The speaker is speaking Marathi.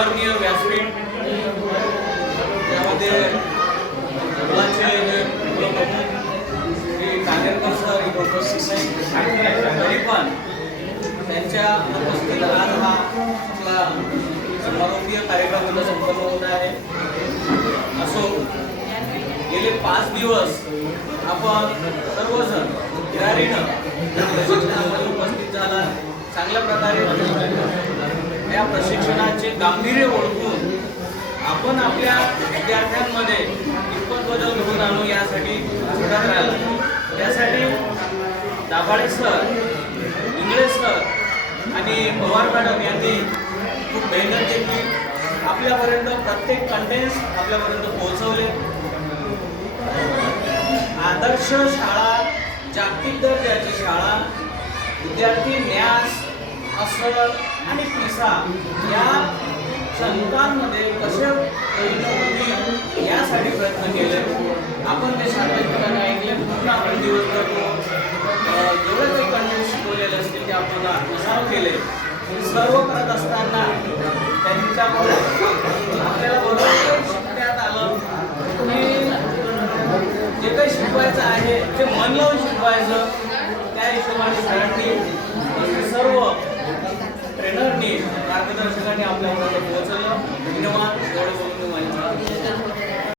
आदरणीय व्यासपीठ यामध्ये मुलांचे हे कार्यक्रम सर उपस्थित त्यांच्या उपस्थितीत आज हा आपला समारोपीय कार्यक्रम उद्या संपन्न होत आहे. असो गेले पाच दिवस आपण सर्वजण तयारीनं उपस्थित झाला. चांगल्या प्रकारे या प्रशिक्षणाचे गांभीर्य ओळखून आपण आपल्या विद्यार्थ्यांमध्ये कितपत बदल घडून आणू यासाठी झटत राहिला. त्यासाठी दाभाडे सर इंगळे सर आणि पवार मॅडम यांनी खूप मेहनत घेतली. आपल्यापर्यंत प्रत्येक कंटेन्स आपल्यापर्यंत पोहोचवले. आदर्श शाळा जागतिक दर्जाची शाळा विद्यार्थी न्यास असल आणि पिसा या संतांमध्ये कसे परिणत यासाठी प्रयत्न केले? आपण ते सातत्याने ऐकले पूर्ण आपण दिवसभर करतो जेवढे काही कंटेंट शिकवलेले असतील ते आपण आत्मसाव केले. सर्व करत असताना त्यांच्या आपल्याला बरोबर शिकण्यात आलं. की जे काही शिकवायचं आहे ते मन लावून शिकवायचं त्या हिशोबाने सरांनी ट्रेनरनी मार्गदर्शकांनी आपल्यापर्यंत पोहोचवलं.